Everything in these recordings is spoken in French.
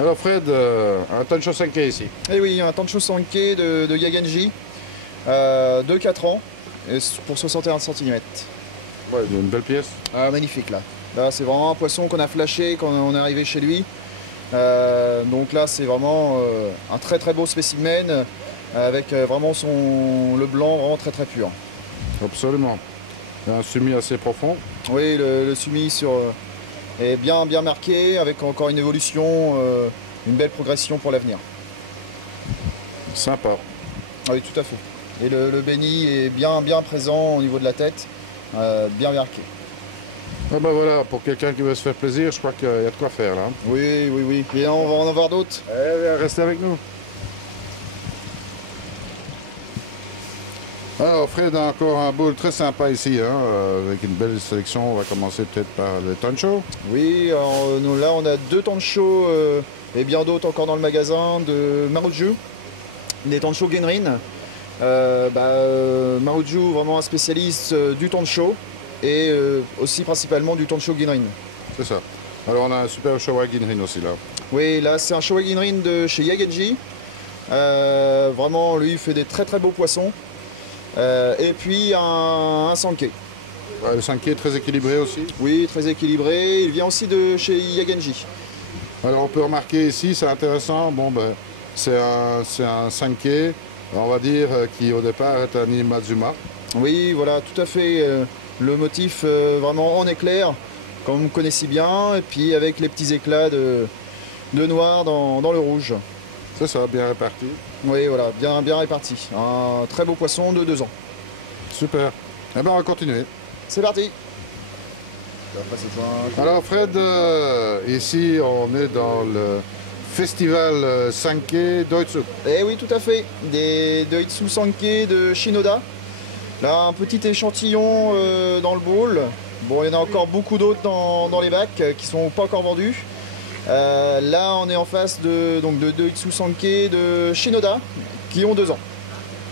Alors Fred, un Tancho 5K ici. Et oui, un Tancho Sankey de Yagenji, de 4 ans, et pour 61 cm. Ouais, une belle pièce. Ah, magnifique là. Là, c'est vraiment un poisson qu'on a flashé quand on est arrivé chez lui. Donc là, c'est vraiment un très très beau spécimen avec vraiment le blanc vraiment très très pur. Absolument. Un sumi assez profond. Oui, le sumi est bien bien marqué avec encore une évolution, une belle progression pour l'avenir. Sympa. Ah oui, tout à fait. Et le béni est bien bien présent au niveau de la tête, bien marqué. Ah ben voilà, pour quelqu'un qui veut se faire plaisir, je crois qu'il y a de quoi faire là. Oui, oui, oui. Et on va en avoir d'autres. Restez avec nous. Alors Fred a encore un bowl très sympa ici, hein, avec une belle sélection. On va commencer peut-être par le Tancho. Oui, alors, là on a deux Tancho et bien d'autres encore dans le magasin de Maruju, des Tancho Genrin. Maruju, vraiment un spécialiste du Tancho et aussi principalement du Tancho Genrin. C'est ça. Alors on a un super Showa Ginrin aussi là. Oui, là c'est un Showa Genrin de chez Yagenji. Vraiment, lui il fait des très très beaux poissons. Et puis un Sankey. Ouais, le 5K est très équilibré aussi. Oui, très équilibré. Il vient aussi de chez Yagenji. Alors on peut remarquer ici, c'est intéressant, bon ben c'est un 5K, on va dire, qui au départ est un Imazuma. Oui, voilà, tout à fait. Le motif vraiment en éclair, comme vous connaissez bien, et puis avec les petits éclats de noir dans le rouge. C'est ça, bien réparti. Oui, voilà, bien, bien réparti. Un très beau poisson de 2 ans. Super. Eh ben on va continuer. C'est parti. Alors Fred, ici on est dans le festival 5K Doitsu. Eh oui, tout à fait. Des Doitsu Sankey de Shinoda. Là, un petit échantillon dans le bowl. Bon, il y en a encore beaucoup d'autres dans les bacs qui sont pas encore vendus. Là, on est en face de Doitsu Sankey de Shinoda qui ont 2 ans.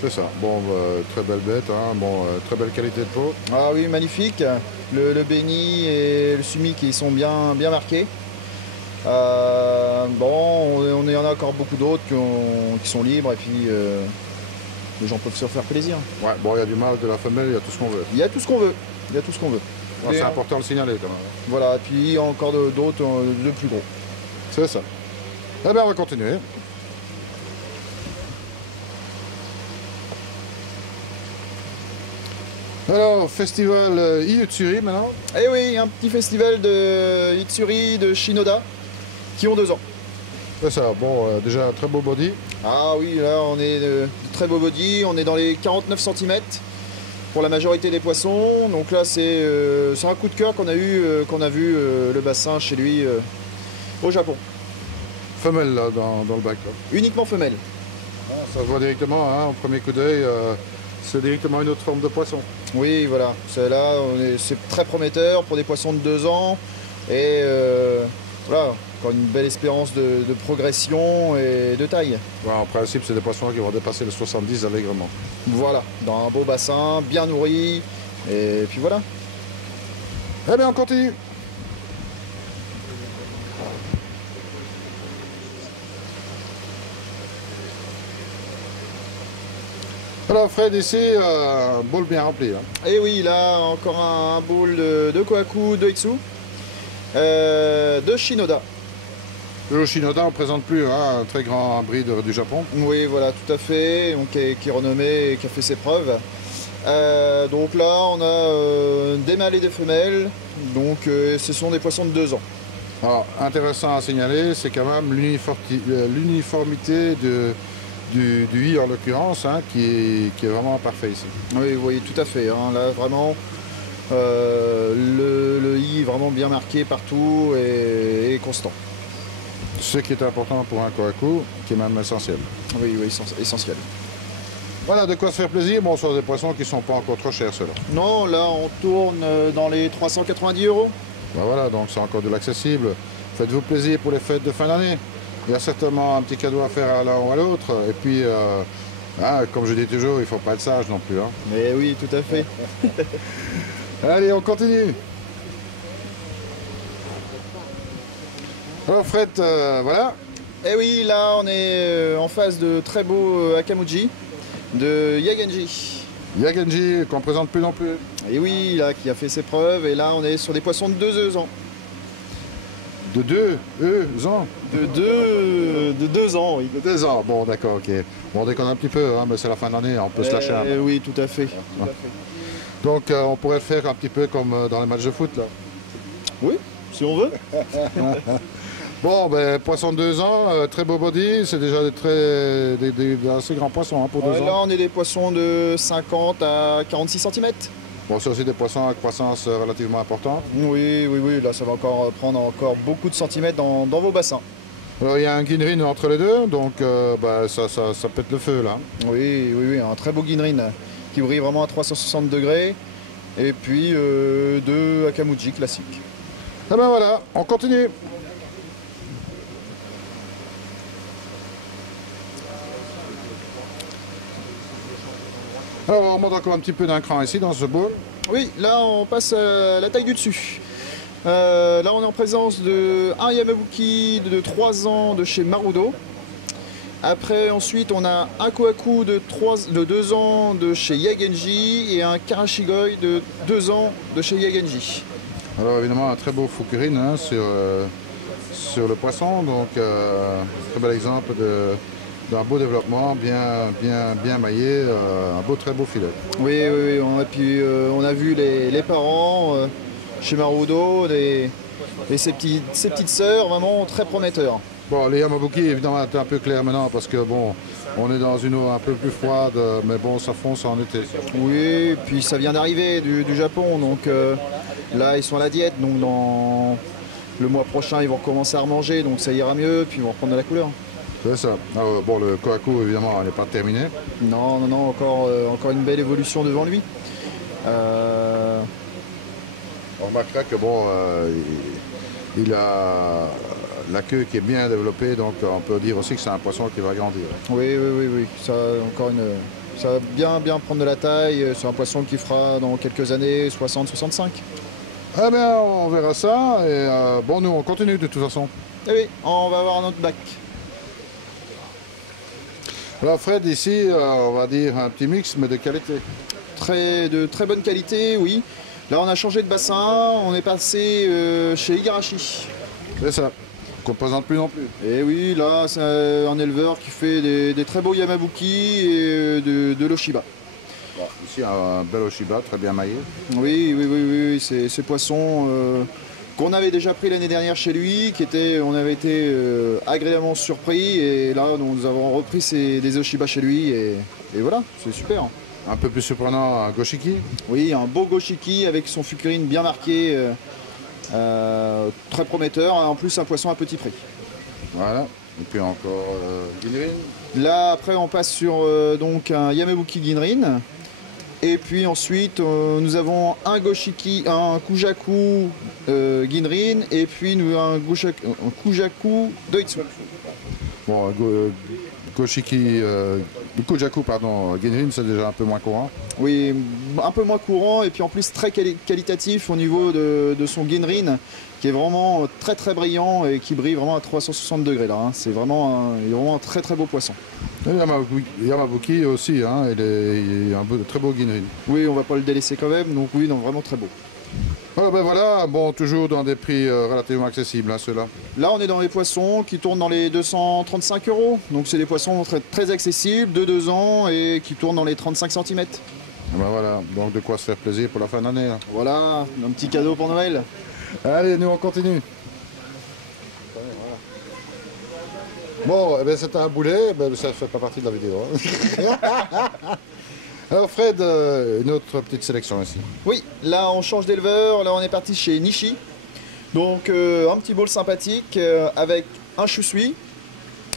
C'est ça. Bon, très belle bête, hein. Bon, très belle qualité de peau. Ah oui, magnifique. Le béni et le sumi qui sont bien, bien marqués. Bon, il y en a encore beaucoup d'autres qui sont libres et puis les gens peuvent se faire plaisir. Ouais, bon, il y a du mâle, de la femelle, il y a tout ce qu'on veut. Il y a tout ce qu'on veut. Il y a tout ce qu'on veut. Ouais, c'est important de le signaler quand même. Voilà, et puis il y a encore d'autres de plus gros. C'est ça. Eh bien, on va continuer. Alors, festival Iyutsuri maintenant. Eh oui, un petit festival de Itsuri de Shinoda qui ont 2 ans. C'est ça. Bon, déjà un très beau body. Ah oui, là on est de très beau body, on est dans les 49 cm pour la majorité des poissons. Donc là c'est un coup de cœur qu'on a vu le bassin chez lui au Japon. Femelle là, dans le bac. Là. Uniquement femelle. Ah, ça se voit directement, hein, au premier coup d'œil. C'est directement une autre forme de poisson. Oui, voilà. Là, c'est très prometteur pour des poissons de 2 ans. Et voilà, encore une belle espérance de progression et de taille. Ouais, en principe, c'est des poissons qui vont dépasser les 70 allègrement. Voilà, dans un beau bassin, bien nourri. Et puis voilà. Eh bien, on continue. Alors Fred, ici, un bowl bien rempli. Hein. Et oui, là, encore un bowl de Kohaku Doitsu de Shinoda. Le Shinoda, on ne présente plus, hein, un très grand bride du Japon. Oui, voilà, tout à fait, donc, qui est renommé et qui a fait ses preuves. Donc là, on a des mâles et des femelles, donc ce sont des poissons de 2 ans. Alors, intéressant à signaler, c'est quand même l'uniformité du i en l'occurrence, hein, qui est vraiment parfait ici. Oui, oui, tout à fait. Hein, là, vraiment, le i est vraiment bien marqué partout et constant. Ce qui est important pour un kohaku, qui est même essentiel. Oui, oui, essentiel. Voilà, de quoi se faire plaisir. Bon, ce sont des poissons qui ne sont pas encore trop chers, ceux-là. Non, là, on tourne dans les 390 €. Ben voilà, donc c'est encore de l'accessible. Faites-vous plaisir pour les fêtes de fin d'année. Il y a certainement un petit cadeau à faire à l'un ou à l'autre. Et puis, hein, comme je dis toujours, il ne faut pas être sage non plus. Hein. Mais oui, tout à fait. Allez, on continue. Alors Fred, voilà. Et oui, là on est en face de très beau Akamuji de Yagenji. Yagenji, qu'on présente plus non plus. Et oui, là qui a fait ses preuves. Et là on est sur des poissons de 2 ans. De 2 ans. De 2 ans, oui. De 2 ans, bon d'accord, ok. Bon, on déconne un petit peu, hein, mais c'est la fin d'année, on peut se lâcher un peu. Oui, tout à fait. Donc on pourrait faire un petit peu comme dans les matchs de foot là. Oui, si on veut. Bon, ben, poisson de 2 ans, très beau body, c'est déjà des assez grands poissons hein, pour 2 Là ans. on est des poissons de 50 à 46 cm. Bon, c'est aussi des poissons à croissance relativement importante. Oui, oui, oui, là ça va encore prendre encore beaucoup de centimètres dans vos bassins. Il y a un guinrin entre les deux, donc bah, ça pète le feu là. Oui, oui, oui, un très beau guinrin qui brille vraiment à 360 degrés. Et puis deux Akamuji classiques. Et ben voilà, on continue. Alors on remonte encore un petit peu d'un cran ici dans ce bowl. Oui, là on passe à la taille du dessus. Là on est en présence de un Yamabuki de 3 ans de chez Marudo. Après ensuite on a un Kohaku de 2 ans de chez Yagenji et un Karashigoi de 2 ans de chez Yagenji. Alors évidemment un très beau fukurin hein, sur le poisson, donc très bel exemple d'un beau développement, bien maillé, un très beau filet. Oui, oui, oui. Puis on a vu les parents chez Marudo et ses petites sœurs vraiment très prometteurs. Bon, les Yamabuki évidemment c'est un peu clair maintenant parce que bon, on est dans une eau un peu plus froide, mais bon, ça fonce en été. Oui, puis ça vient d'arriver du Japon, donc là ils sont à la diète, donc dans le mois prochain ils vont recommencer à remanger, donc ça ira mieux, puis ils vont reprendre de la couleur. C'est ça. Bon, le Kohaku évidemment n'est pas terminé. Non, non, non, encore une belle évolution devant lui. On remarquera que bon, il a la queue qui est bien développée, donc on peut dire aussi que c'est un poisson qui va grandir. Oui, oui, oui, oui. Ça, ça va bien prendre de la taille. C'est un poisson qui fera dans quelques années 60-65. Eh bien, on verra ça. Et bon, nous, on continue de toute façon. Eh oui, on va avoir notre bac. Alors, Fred, ici, on va dire un petit mix, mais de qualité. De très bonne qualité, oui. Là, on a changé de bassin. On est passé chez Igarashi. C'est ça. Qu'on ne présente plus non plus. Et oui, là, c'est un éleveur qui fait des très beaux Yamabuki et de l'Oshiba. Bon, ici, un bel Oshiba, très bien maillé. Oui, oui, oui, oui, ces poissons qu'on avait déjà pris l'année dernière chez lui, on avait été agréablement surpris, et là, nous avons repris des Oshiba chez lui, et voilà, c'est super. Un peu plus surprenant, un Goshiki. Oui, un beau Goshiki avec son fukurine bien marqué, très prometteur, et en plus un poisson à petit prix. Voilà. Et puis encore Ginrin. Là, après, on passe sur donc un Yamabuki Ginrin. Et puis ensuite, nous avons un Goshiki, un Kujaku Ginrin, et puis un Kujaku Doitsu. Bon, Goshiki, Kujaku, pardon, Ginrin, c'est déjà un peu moins courant. Oui, un peu moins courant, et puis en plus très qualitatif au niveau de son Ginrin, qui est vraiment très très brillant et qui brille vraiment à 360 degrés là. Hein. C'est vraiment un très très beau poisson. Yamabuki aussi, hein, il est un très beau Ginrin. Oui, on va pas le délaisser quand même, donc oui, non, vraiment très beau. Alors ben voilà, bon, toujours dans des prix relativement accessibles, hein, ceux-là. Là, on est dans les poissons qui tournent dans les 235 €. Donc, c'est des poissons très, très accessibles, de 2 ans et qui tournent dans les 35 cm. Ben voilà, donc de quoi se faire plaisir pour la fin d'année. Voilà, un petit cadeau pour Noël. Allez, nous on continue. Bon, eh ben, c'était un boulet, ben, ça ne fait pas partie de la vidéo. Hein. Alors Fred, une autre petite sélection ici. Oui, là on change d'éleveur, là on est parti chez Nishi. Donc un petit bowl sympathique avec un Shusui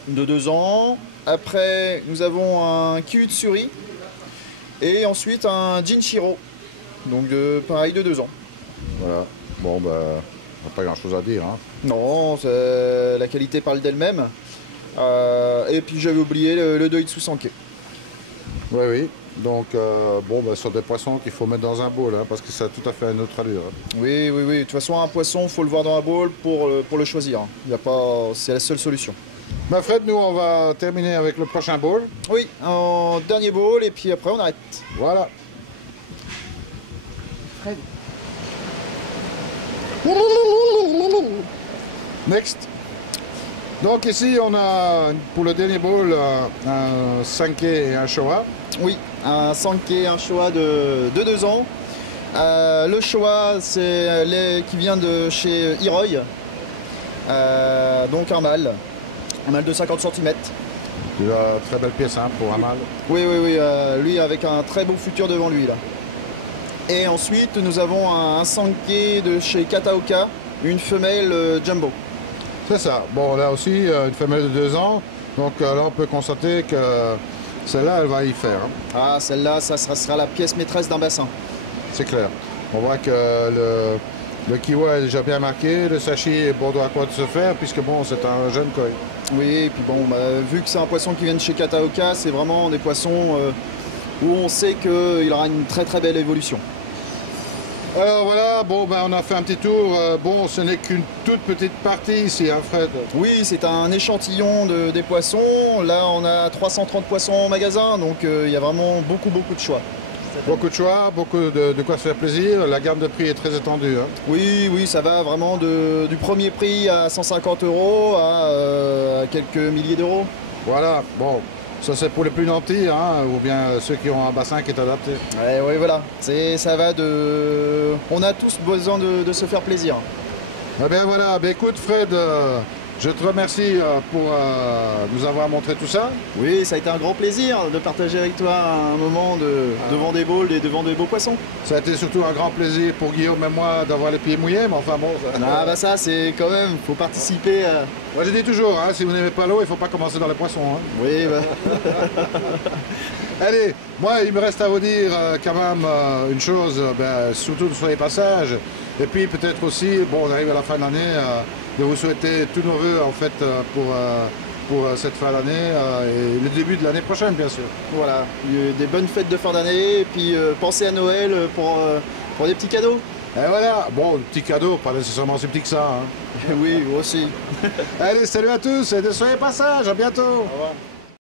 de 2 ans. Après nous avons un Kyutsuri et ensuite un Jinshiro, donc pareil de 2 ans. Voilà, bon ben, pas grand chose à dire. Hein. Non, la qualité parle d'elle-même. Et puis j'avais oublié le Doitsu Sanke. Oui, oui. Donc, bon, ben, ce sont des poissons qu'il faut mettre dans un bol, hein, parce que ça a tout à fait une autre allure. Hein. Oui, oui, oui. De toute façon, un poisson, il faut le voir dans un bol pour le choisir. Il y a pas, c'est la seule solution. Bah Fred, nous on va terminer avec le prochain bowl. Oui, en dernier bowl et puis après on arrête. Voilà. Fred. Next. Donc ici on a pour le dernier bowl un Sankei et un Showa. Oui, un Sankei, un Showa de 2 ans. Le Showa, c'est lait qui vient de chez Hiroi. Donc un mâle de 50 cm. Très belle pièce hein, pour un mâle. Oui, lui avec un très beau futur devant lui là. Et ensuite nous avons un Sankei de chez Kataoka, une femelle jumbo. C'est ça. Bon là aussi une femelle de 2 ans. Donc là on peut constater que celle-là elle va y faire. Hein. Ah, celle-là, ça sera la pièce maîtresse d'un bassin. C'est clair. On voit que le kiwa est déjà bien marqué, le sashi est bon à quoi de se faire, puisque bon, c'est un jeune koi. Oui, et puis bon, vu que c'est un poisson qui vient de chez Kataoka, c'est vraiment des poissons où on sait qu'il aura une très très belle évolution. Alors voilà, bon, ben, on a fait un petit tour. Bon, ce n'est qu'une toute petite partie ici, hein, Fred? Oui, c'est un échantillon des poissons. Là, on a 330 poissons en magasin, donc il y a vraiment beaucoup de choix. Beaucoup de choix, beaucoup de quoi se faire plaisir. La gamme de prix est très étendue. Hein. Oui, ça va vraiment du premier prix à 150 € à quelques milliers d'euros. Voilà, bon, ça c'est pour les plus nantis, hein, ou bien ceux qui ont un bassin qui est adapté. Oui, voilà, ça va de... On a tous besoin de se faire plaisir. Eh bien voilà, ben, écoute Fred, je te remercie pour nous avoir montré tout ça. Oui, ça a été un grand plaisir de partager avec toi un moment devant des bowls et devant des beaux poissons. Ça a été surtout un grand plaisir pour Guillaume et moi d'avoir les pieds mouillés, mais enfin bon... Ah bah ça c'est quand même, faut participer à... Moi je dis toujours, hein, si vous n'aimez pas l'eau, il ne faut pas commencer dans les poissons. Hein. Oui, bah... Allez, moi il me reste à vous dire quand même une chose, ben, surtout sur les passages, et puis peut-être aussi, bon on arrive à la fin de l'année, de vous souhaiter tous nos voeux en fait pour cette fin d'année et le début de l'année prochaine bien sûr. Voilà, des bonnes fêtes de fin d'année, et puis pensez à Noël pour des petits cadeaux. Et voilà, bon, petit cadeau, pas nécessairement si petit que ça. Hein. Oui, moi aussi. Allez, salut à tous et de soyez passage, à bientôt. Au revoir.